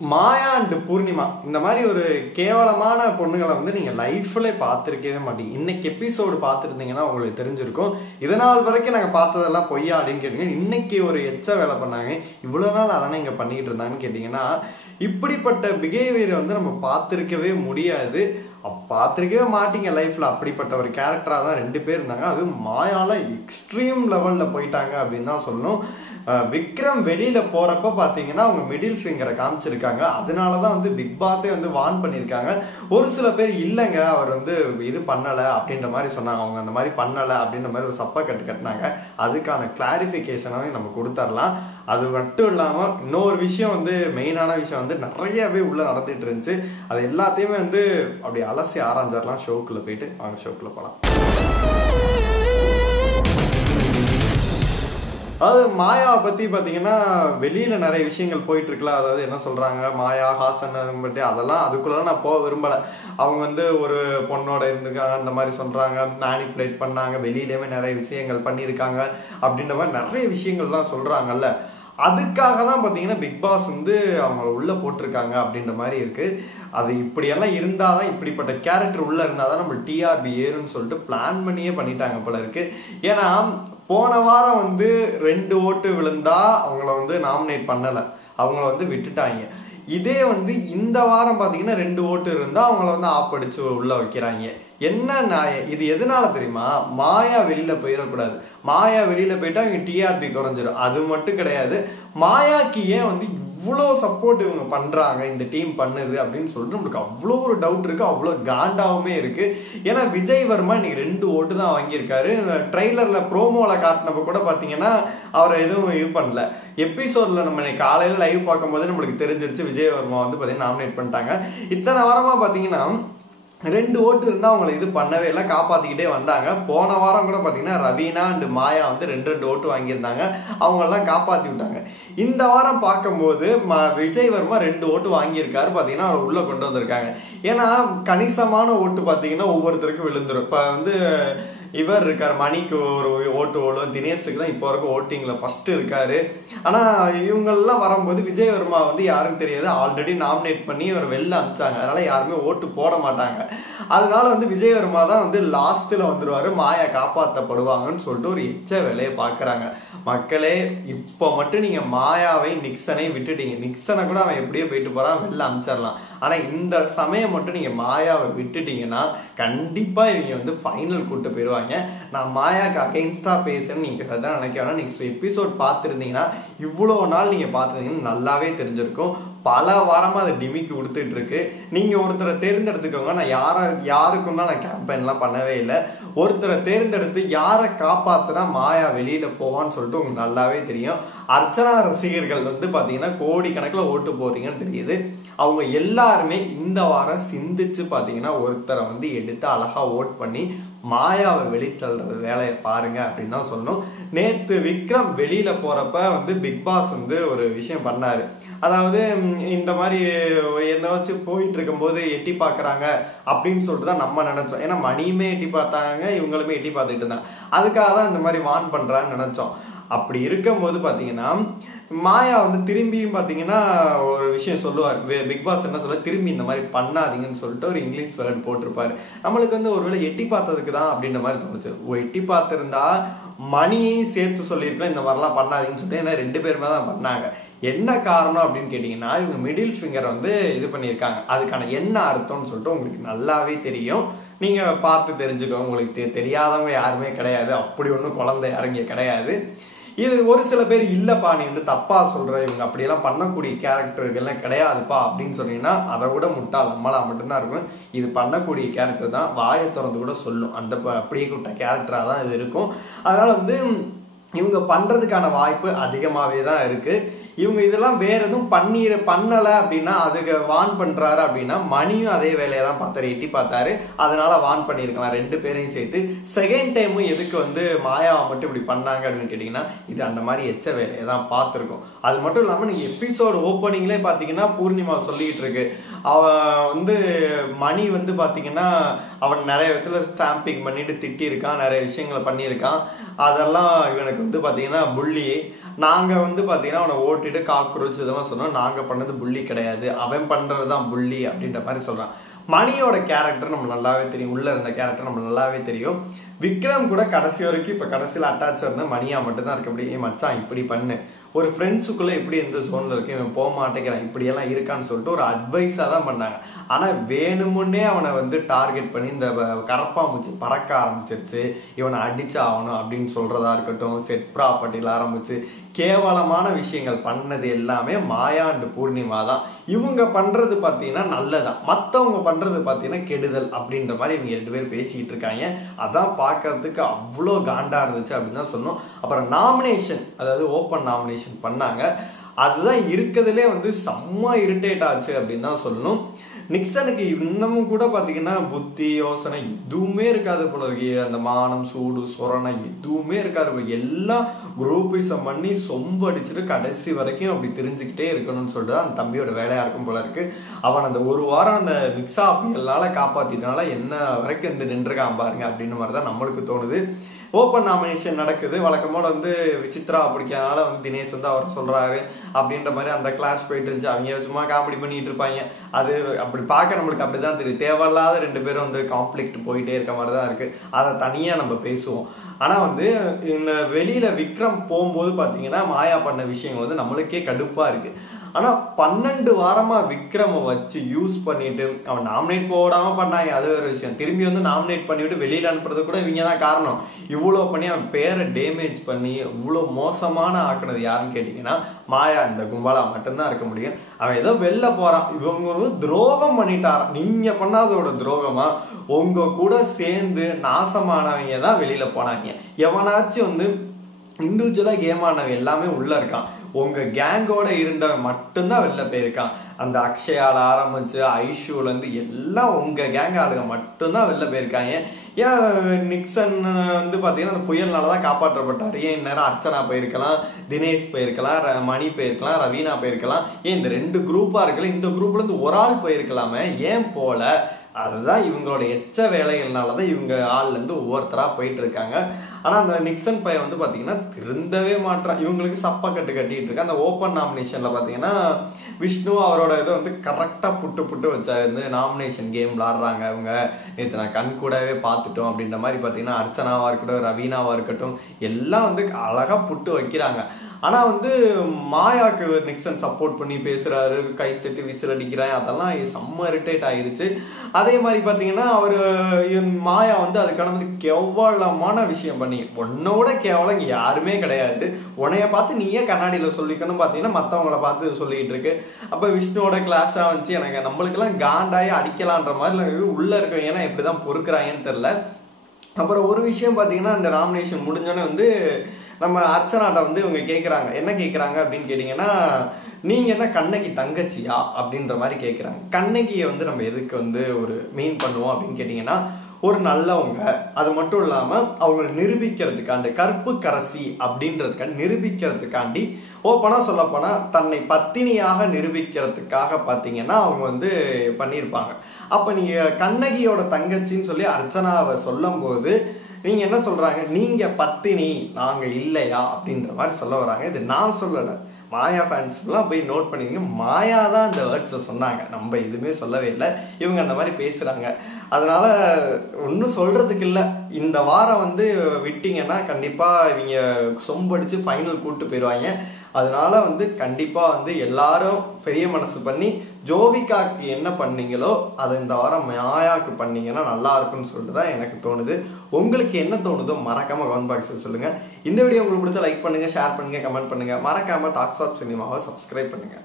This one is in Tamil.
மாயா அண்ட் பூர்ணிமா இந்த மாதிரி ஒரு கேவலமான பொண்ணுங்களை வந்து நீங்க லைஃப்ல பார்த்திருக்கவே மாட்டீங்க. இன்னைக்கு எபிசோடு பார்த்துருந்தீங்கன்னா உங்களுக்கு தெரிஞ்சிருக்கும். இதனால் வரைக்கும் நாங்க பார்த்ததெல்லாம் பொய்யா அப்படின்னு கேட்டீங்க. இன்னைக்கு ஒரு எச்ச வேலை பண்ணாங்க. இவ்வளவு நாள் அதானே இங்க பண்ணிட்டு இருந்தாங்கன்னு கேட்டீங்கன்னா, இப்படிப்பட்ட பிஹேவியர் வந்து நம்ம பார்த்திருக்கவே முடியாது, பார்த்திருக்கவே மாட்டீங்க லைஃப்ல. அப்படிப்பட்ட ஒரு கேரக்டரா தான் 2 பேர் இருந்தாங்க. அது மாயால எக்ஸ்ட்ரீம் லெவல்ல போயிட்டாங்க அப்படின்னு தான் சொல்லணும். விக்ரம் வெளியில போறப்ப பாத்தீங்கன்னா அவங்க மிடில் ஃபிங்கரை காமிச்சிருக்காங்க. அதனாலதான் வந்து பிக் பாஸே வந்து வார்ன் பண்ணிருக்காங்க. ஒரு சில பேர் இல்லைங்க அவர் வந்து இது பண்ணல அப்படின்ற மாதிரி சொன்னாங்க, அவங்க அந்த மாதிரி பண்ணல அப்படின்ற மாதிரி ஒரு சப்ப கட்டுனாங்க. அதுக்கான கிளாரிபிகேஷனாவே நம்ம கொடுத்துடலாம். அது மட்டும் இல்லாம இன்னொரு விஷயம் வந்து மெயினான விஷயம் வந்து நிறையவே உள்ள நடந்துட்டு இருந்துச்சு. அது எல்லாத்தையுமே வந்து அப்படி அலசி ஆராய்ஞ்சிடலாம் ஷோக்குள்ள போயிட்டு. வாங்க ஷோக்குள்ள போலாம். அதாவது மாயாவை பத்தி பாத்தீங்கன்னா வெளியில நிறைய விஷயங்கள் போயிட்டு இருக்குல்ல. அதாவது என்ன சொல்றாங்க, மாயா ஹாசன் பற்றி அதெல்லாம் அதுக்குள்ள நான் போக விரும்பல. அவங்க வந்து ஒரு பொண்ணோட இருந்திருக்காங்க அந்த மாதிரி சொல்றாங்க, மேனிப்புலேட் பண்ணாங்க, வெளியிலயுமே நிறைய விஷயங்கள் பண்ணியிருக்காங்க அப்படின்ற மாதிரி நிறைய விஷயங்கள்லாம் சொல்றாங்கல்ல. அதுக்காக தான் பாத்தீங்கன்னா பிக் பாஸ் வந்து அவங்க உள்ள போட்டிருக்காங்க அப்படின்ற மாதிரி இருக்கு. அது இப்படியெல்லாம் இருந்தாதான், இப்படிப்பட்ட கேரக்டர் உள்ள இருந்தாதான் நம்ம டிஆர்பி ஏறுன்னு சொல்லிட்டு பிளான் பண்ணியே பண்ணிட்டாங்க போல இருக்கு. ஏன்னா போன வாரம் வந்து 2 ஓட்டு விழுந்தா அவங்கள வந்து நாமினேட் பண்ணல, அவங்கள வந்து விட்டுட்டாங்க. இதே வந்து இந்த வாரம் பாத்தீங்கன்னா 2 ஓட்டு இருந்தா அவங்கள வந்து ஆப்படிச்சு உள்ள வைக்கிறாங்க. என்ன இது எதனால தெரியுமா? மாயா வெளியில போயிடக்கூடாது. மாயா வெளியில போயிட்டா இவங்க டிஆர்பி குறைஞ்சிடும். அது மட்டும் கிடையாது, மாயாக்கு ஏன் வந்து இவ்வளோ சப்போர்ட் இவங்க பண்றாங்க, இந்த டீம் பண்ணுது அப்படின்னு சொல்லிட்டு நம்மளுக்கு அவ்வளோ ஒரு டவுட் இருக்கு, அவ்வளோ காண்டாவுமே இருக்கு. ஏன்னா விஜய் வர்மா இன்னைக்கு 2 ஓட்டு தான் வாங்கியிருக்காரு. ட்ரெய்லர்ல ப்ரோமோல காட்டினப்ப கூட பாத்தீங்கன்னா அவரை எதுவும் இது பண்ணல. எபிசோட்ல நம்ம காலையில லைவ் பார்க்கும் போது நம்மளுக்கு தெரிஞ்சிருச்சு விஜய் வர்மா வந்து பாத்தீங்கன்னா நாமினேட் பண்ணிட்டாங்க. இத்தனை வாரமா பாத்தீங்கன்னா 2 ஓட்டு இருந்தா அவங்களை இது பண்ணவே இல்லை, காப்பாத்திக்கிட்டே வந்தாங்க. போன வாரம் கூட பாத்தீங்கன்னா ரவீனா அண்ட் மாயா வந்து 2 ஓட்டு வாங்கியிருந்தாங்க, அவங்க எல்லாம் காப்பாத்தி விட்டாங்க. இந்த வாரம் பார்க்கும்போது விஜய் வர்மா 2 ஓட்டு வாங்கியிருக்காரு, பாத்தீங்கன்னா அவர் உள்ள கொண்டு வந்திருக்காங்க. ஏன்னா கணிசமான ஓட்டு பாத்தீங்கன்னா ஒவ்வொருத்தருக்கும் விழுந்துரும். இப்ப வந்து இவர் இருக்காரு, மணிக்கு ஒரு ஓட்டு ஓடும், தினேஷுக்கு தான் இப்போ வரைக்கும் ஓட்டிங்ல ஃபர்ஸ்ட் இருக்காரு. ஆனா இவங்கெல்லாம் வரும்போது விஜய் வர்மா வந்து யாருக்கும் தெரியாது, ஆல்ரெடி நாமினேட் பண்ணி இவர் வெளில அனுப்பிச்சாங்க. அதனால யாருமே ஓட்டு போட மாட்டாங்க. அதனால வந்து விஜய் வர்மா தான் வந்து லாஸ்ட்ல வந்துருவாரு, மாயா காப்பாற்றப்படுவாங்கன்னு சொல்லிட்டு ஒரு எச்ச வேலையை பாக்குறாங்க. மக்களே, இப்ப மட்டும் நீங்க மாயாவை நிக்சனை விட்டுட்டீங்க. நிக்சனை கூட அவன் எப்படியோ போயிட்டு போறான், வெளில அனுப்பிச்சிடலாம். ஆனா இந்த சமயம் மட்டும் நீங்க மாயாவை விட்டுட்டீங்கன்னா கண்டிப்பா இவங்க வந்து ஃபைனல் கூட்டு போயிருவாங்க. நான் மாயாக்கு அகைன்ஸ்டா பேசுறேன்னு நீங்க தான் நினைக்க வேணாம். நீங்க எபிசோட் பார்த்துருந்தீங்கன்னா, இவ்வளவு நாள் நீங்க பார்த்துருந்தீங்கன்னா நல்லாவே தெரிஞ்சிருக்கும். பல வாரமா அதை டிமிக்கு கொடுத்துட்டு இருக்கு. நீங்க ஒருத்தரை தேர்ந்தெடுத்துக்கோங்க. நான் யாருக்கும் தான் நான் கேம்பெயின் எல்லாம் பண்ணவே இல்லை. ஒருத்தரை தேர்ந்தெடுத்து யாரை காப்பாத்துனா மாயா வெளியில போவான்னு சொல்லிட்டு உங்களுக்கு நல்லாவே தெரியும். அர்ச்சனா ரசிகர்கள் வந்து பாத்தீங்கன்னா கோடிக்கணக்கில் ஓட்டு போறீங்கன்னு தெரியுது. அவங்க எல்லாருமே இந்த வாரம் சிந்திச்சு பாத்தீங்கன்னா ஒருத்தரை வந்து எடுத்து அழகா ஓட் பண்ணி மாயாவை வெளித்தள்ளுற வேலையை பாருங்க அப்படின்னு தான் சொல்லணும். நேத்து விக்ரம் வெளியில போறப்ப வந்து பிக் பாஸ் வந்து ஒரு விஷயம் பண்ணாரு. அதாவது இந்த மாதிரி என்ன வச்சு போயிட்டு இருக்கும் போது எட்டி பாக்குறாங்க அப்படின்னு சொல்லிட்டு தான் நம்ம நினைச்சோம். ஏன்னா மணியுமே எட்டி பார்த்தாங்க, இவங்களுமே எட்டி பார்த்துட்டு இருந்தாங்க. அதுக்காக தான் இந்த மாதிரி வார்ன் பண்றான்னு நினைச்சோம். அப்படி இருக்கும் போது பாத்தீங்கன்னா மாயா வந்து திரும்பியும் பாத்தீங்கன்னா ஒரு விஷயம் சொல்லுவார். பிக் பாஸ் என்ன சொல்ல, திரும்பி இந்த மாதிரி பண்ணாதீங்கன்னு சொல்லிட்டு ஒரு இங்கிலீஷ் வேர்டு போட்டிருப்பாரு. நம்மளுக்கு வந்து ஒருவேளை எட்டி பார்த்ததுக்கு தான் அப்படின்ற மாதிரி தோணுச்சு. எட்டி பார்த்திருந்தா மணியையும் சேர்த்து சொல்லியிருக்கலாம் இந்த மாதிரிலாம் பண்ணாதீங்கன்னு சொல்லிட்டு. ஏன்னா 2 பேருமே தான் பண்ணாங்க. என்ன காரணம் அப்படின்னு கேட்டீங்கன்னா, இவங்க மிடில் ஃபிங்கர் வந்து இது பண்ணியிருக்காங்க. அதுக்கான என்ன அர்த்தம்னு சொல்லிட்டு உங்களுக்கு நல்லாவே தெரியும். நீங்க பார்த்து தெரிஞ்சுக்கோங்க. உங்களுக்கு தெரியாதவங்க யாருமே கிடையாது, அப்படி ஒன்றும் குழந்தை இறங்கிய கிடையாது. இது ஒரு சில பேர் இல்லப்பா நீ வந்து தப்பா சொல்ற, இவங்க அப்படியெல்லாம் பண்ணக்கூடிய கேரக்டர்கள்லாம் கிடையாதுப்பா அப்படின்னு சொன்னீங்கன்னா அதை விட முட்டாள் நம்மளா மட்டும்தான் இருக்கும். இது பண்ணக்கூடிய கேரக்டர் தான், வாயை திறந்து கூட சொல்லும். அந்த அப்படியே கூட்ட கேரக்டரா தான் இது இருக்கும். அதனால வந்து இவங்க பண்றதுக்கான வாய்ப்பு அதிகமாவே தான் இருக்கு. இவங்க இதெல்லாம் வேற எதுவும் பண்ணல அப்படின்னா அதுக்கு வான் பண்றாரு அப்படின்னா மணியும் அதே வேலையை தான் பார்த்தாரு, எட்டி பார்த்தாரு. அதனால வான் பண்ணிருக்கலாம் 2 பேரையும் சேர்த்து. செகண்ட் டைமும் எதுக்கு வந்து மாயாவை மட்டும் இப்படி பண்ணாங்க அப்படின்னு கேட்டீங்கன்னா, இது அந்த மாதிரி எச்ச வேலையை தான் பார்த்திருக்கோம். அது மட்டும் இல்லாம நீங்க எபிசோடு ஓப்பனிங்லேயே பாத்தீங்கன்னா பூர்ணிமா சொல்லிட்டு இருக்கு, அவன் வந்து மணி வந்து பாத்தீங்கன்னா அவன் நிறைய விதத்துல ஸ்டாம்பிங் பண்ணிட்டு திட்டி இருக்கான், நிறைய விஷயங்களை பண்ணியிருக்கான். அதெல்லாம் இவனுக்கு வந்து பாத்தீங்கன்னா புள்ளி. நாங்க வந்து பாத்தீங்கன்னா அவனை ஓட்டிட்டு காக்ரோச் இதெல்லாம் சொன்னோம், நாங்க பண்ணது புள்ளி கிடையாது, அவன் பண்றதுதான் புள்ளி அப்படின்ற மாதிரி சொல்றான். மணியோட கேரக்டர் நம்ம நல்லாவே தெரியும், உள்ள இருந்த கேரக்டர் நம்ம நல்லாவே தெரியும். விக்ரம் கூட கடைசி வரைக்கும் இப்ப கடைசியில் அட்டாச் இருந்தா மணியா மட்டும் தான் இருக்க முடியும். மச்சான் இப்படி பண்ணு, ஒரு ஃப்ரெண்ட்ஸுக்குள்ள எப்படி எந்த ஜோன்ல இருக்கு, இவன் போக மாட்டேங்கிறான், இப்படி எல்லாம் இருக்கான்னு சொல்லிட்டு ஒரு அட்வைஸா தான் பண்ணாங்க. ஆனா வேணுமுன்னே அவனை வந்து டார்கெட் பண்ணி இந்த கரப்பாம்பூச்சி பறக்க ஆரம்பிச்சிருச்சு, இவனை அடிச்சு ஆகணும் அப்படின்னு சொல்றதா இருக்கட்டும், செட் ப்ராப்பர்ட்டில ஆரம்பிச்சு கேவலமான விஷயங்கள் பண்ணது எல்லாமே மாயா அண்ட் பூர்ணிமா தான். இவங்க பண்றது பாத்தீங்கன்னா நல்லதான், மத்தவங்க பண்றது பாத்தீங்கன்னா கெடுதல் அப்படின்ற மாதிரி இவங்க 2 பேர் பேசிட்டு இருக்காங்க. அதான் பாக்குறதுக்கு அவ்வளோ காண்டா இருந்துச்சு அப்படின்னு தான் சொன்னோம். அப்புறம் நாமினேஷன், அதாவது ஓப்பன் நாமினேஷன் பண்ணாங்க, அதுதான் இருக்கிறதுலே வந்து செம்ம இரிட்டேட் ஆச்சு அப்படின்னு தான் சொல்லணும். நிக்சனுக்கு இன்னமும் கூட பாத்தீங்கன்னா புத்தி யோசனை எதுவுமே இருக்காது போல இருக்கு. அந்த மானம் சூடு சொரணை எதுவுமே இருக்காது. எல்லாம் குரூப்பிசம் பண்ணி சொம்பு அடிச்சுட்டு கடைசி வரைக்கும் அப்படி தெரிஞ்சுக்கிட்டே இருக்கணும்னு சொல்லிட்டு அந்த தம்பியோட வேலையா இருக்கும் போல இருக்கு. அவன் அந்த ஒரு வாரம் அந்த மிக்ஸா அப்பியல்னால காப்பாத்திட்டனால என்ன வரைக்கும் இந்த நின்றுக்கான் பாருங்க அப்படின்னு மாதிரிதான் நம்மளுக்கு தோணுது. ஓப்பன் நாமினேஷன் நடக்குது. வழக்கமோட வந்து விசித்ரா பிடிக்காதனால வந்து தினேஷ் வந்து அவர் சொல்றாரு அப்படின்ற மாதிரி அந்த கிளாஸ் போயிட்டு இருந்துச்சு. அவங்க சும்மா காமெடி பண்ணிட்டு இருப்பாங்க. அது அப்படி பார்க்க நம்மளுக்கு அப்படிதான் தெரியும். தேவையில்லாத 2 பேரும் வந்து கான்ஃபிளிக்ட் போயிட்டே இருக்க மாதிரிதான் இருக்கு. அதை தனியா நம்ம பேசுவோம். ஆனா வந்து இந்த வெளியில விக்ரம் போகும்போது பாத்தீங்கன்னா மாயா பண்ண விஷயங்கள் வந்து நம்மளுக்கே கடுப்பா இருக்கு. ஆனா 12 வாரமா விக்ரம வச்சு யூஸ் பண்ணிட்டு அவன் நாமினேட் போடாம பண்ணாங்க, அது ஒரு விஷயம். திரும்பி வந்து நாமினேட் பண்ணிவிட்டு வெளியில அனுப்புறது கூட இவங்க தான் காரணம். இவ்வளவு பண்ணி அவன் பேரை டேமேஜ் பண்ணி இவ்வளவு மோசமான ஆக்குனது யாருன்னு கேட்டீங்கன்னா மாயா இந்த கும்பலா மட்டும்தான் இருக்க முடியும். அவன் ஏதோ வெளில போறான், இவங்க வந்து துரோகம் பண்ணிட்டாரான். நீங்க பண்ணாதோட துரோகமா உங்க கூட சேர்ந்து நாசமானவங்க தான் வெளியில போனாங்க. எவனாச்சும் வந்து இண்டிவிஜுவலா கேம் ஆனவன் எல்லாமே உள்ள இருக்கான். உங்க கேங்கோட இருந்தவன் மட்டும்தான் வெளில போயிருக்கான். அந்த அக்ஷயால ஆரம்பிச்சு ஐஷூல இருந்து எல்லாம் உங்க கேங் ஆளுங்க மட்டும்தான் வெளில போயிருக்காங்க. ஏன் நிக்சன் வந்து பாத்தீங்கன்னா அந்த புயல்னாலதான் காப்பாற்றப்பட்டாரு. ஏன் இந்நேரம் அர்ச்சனா போயிருக்கலாம், தினேஷ் போயிருக்கலாம், மணி போயிருக்கலாம், ரவீனா போயிருக்கலாம். ஏன் இந்த 2 குரூப்பா இருக்குல்ல, இந்த குரூப்ல இருந்து ஒரு ஆள் போயிருக்கலாமே, ஏன் போல? அதுதான் இவங்களோட எச்ச வேலைகள்னாலதான் இவங்க ஆள்ல இருந்து ஒவ்வொருத்தரா போயிட்டு இருக்காங்க. ஆனா அந்த நிக்சன் பையன் வந்து பாத்தீங்கன்னா திருந்தவே மாட்டான். இவங்களுக்கு சப்பா கட்டிட்டு இருக்க. அந்த ஓப்பன் நாமினேஷன்ல பாத்தீங்கன்னா விஷ்ணு அவரோட இதை வந்து கரெக்டா புட்டு வச்சாரு. நாமினேஷன் கேம் விளாடுறாங்க அவங்க, நேற்று நான் கண் கூடவே பார்த்துட்டோம் அப்படின்ற மாதிரி பாத்தீங்கன்னா அர்ச்சனாவா இருக்கட்டும், ரவீனாவா இருக்கட்டும், எல்லாம் வந்து அழகா புட்டு வைக்கிறாங்க. ஆனா வந்து மாயாக்கு நிக்சன் சப்போர்ட் பண்ணி பேசுறாரு, கை தட்டி விசில் அடிக்கிறான், அதெல்லாம் செம்ம இரிட்டேட் ஆயிருச்சு. அதே மாதிரி பாத்தீங்கன்னா அவரு மாயா வந்து அதுக்கான வந்து கேவலமான விஷயம் பண்ணி, உன்னோட கேவலம் இங்க யாருமே கிடையாது, உன்னைய பார்த்து நீயே கண்ணாடியில சொல்லிக்கணும் பாத்தீங்கன்னா மத்தவங்களை பார்த்து சொல்லிட்டு இருக்கு. அப்ப விஷ்ணுவோட கிளாஸா வந்துச்சு. எனக்கு நம்மளுக்கு எல்லாம் காண்டாயி அடிக்கலான்ற மாதிரி உள்ள இருக்க, ஏன்னா இப்படிதான் பொறுக்குறாங்கன்னு தெரியல. அப்புறம் ஒரு விஷயம் பாத்தீங்கன்னா இந்த நாமினேஷன் முடிஞ்சோன்னே வந்து நம்ம அர்ச்சனாட்ட வந்து இவங்க கேட்கறாங்க. என்ன கேட்கறாங்க அப்படின்னு கேட்டீங்கன்னா, நீங்க என்ன கண்ணகி தங்கச்சியா அப்படின்ற மாதிரி கேட்கறாங்க. கண்ணகியை வந்து நம்ம எதுக்கு வந்து ஒரு மீன் பண்ணுவோம் அப்படின்னு கேட்டீங்கன்னா, ஒரு நல்லவங்க, அது மட்டும் இல்லாம அவங்களை நிரூபிக்கிறதுக்காண்டி, கற்பு கரசி அப்படின்றதுக்காண்டி நிரூபிக்கிறதுக்காண்டி, ஓப்பனா சொல்ல போனா தன்னை பத்தினியாக நிரூபிக்கிறதுக்காக பாத்தீங்கன்னா அவங்க வந்து பண்ணியிருப்பாங்க. அப்ப நீங்க கண்ணகியோட தங்கச்சின்னு சொல்லி அர்ச்சனாவை சொல்லும் போது நீங்க என்ன சொல்றாங்க, நீங்க பத்தினி நாங்க இல்லையா அப்படின்ற மாதிரி சொல்ல வராங்க. இது நான் சொல்லல, மாயா ஃபேன்ஸ் எல்லாம் போய் நோட் பண்ணிங்க. மாயா தான் இந்த வேர்ட்ஸை சொன்னாங்க, நம்ம எதுவுமே சொல்லவே இல்லை. இவங்க அந்த மாதிரி பேசுறாங்க. அதனால ஒன்னும் சொல்றதுக்கு இல்லை. இந்த வாரம் வந்து விட்டீங்கன்னா கண்டிப்பா இவங்க சொம்படிச்சு ஃபைனல் கூட்டு போயிடுவாங்க. அதனால வந்து கண்டிப்பா வந்து எல்லாரும் பெரிய மனசு பண்ணி ஜோவிகாக்கு என்ன பண்ணீங்களோ அதை இந்த வாரம் மாயாக்கு பண்ணீங்கன்னா நல்லா இருக்கும்னு சொல்லிட்டு தான் எனக்கு தோணுது. உங்களுக்கு என்ன தோணுதோ மறக்காம கமெண்ட் பாக்ஸ்ல சொல்லுங்க. இந்த வீடியோ உங்களுக்கு பிடிச்சா லைக் பண்ணுங்க, ஷேர் பண்ணுங்க, கமெண்ட் பண்ணுங்க. மறக்காம டாக்ஸ் ஆஃப் சினிமாவை சப்ஸ்கிரைப் பண்ணுங்க.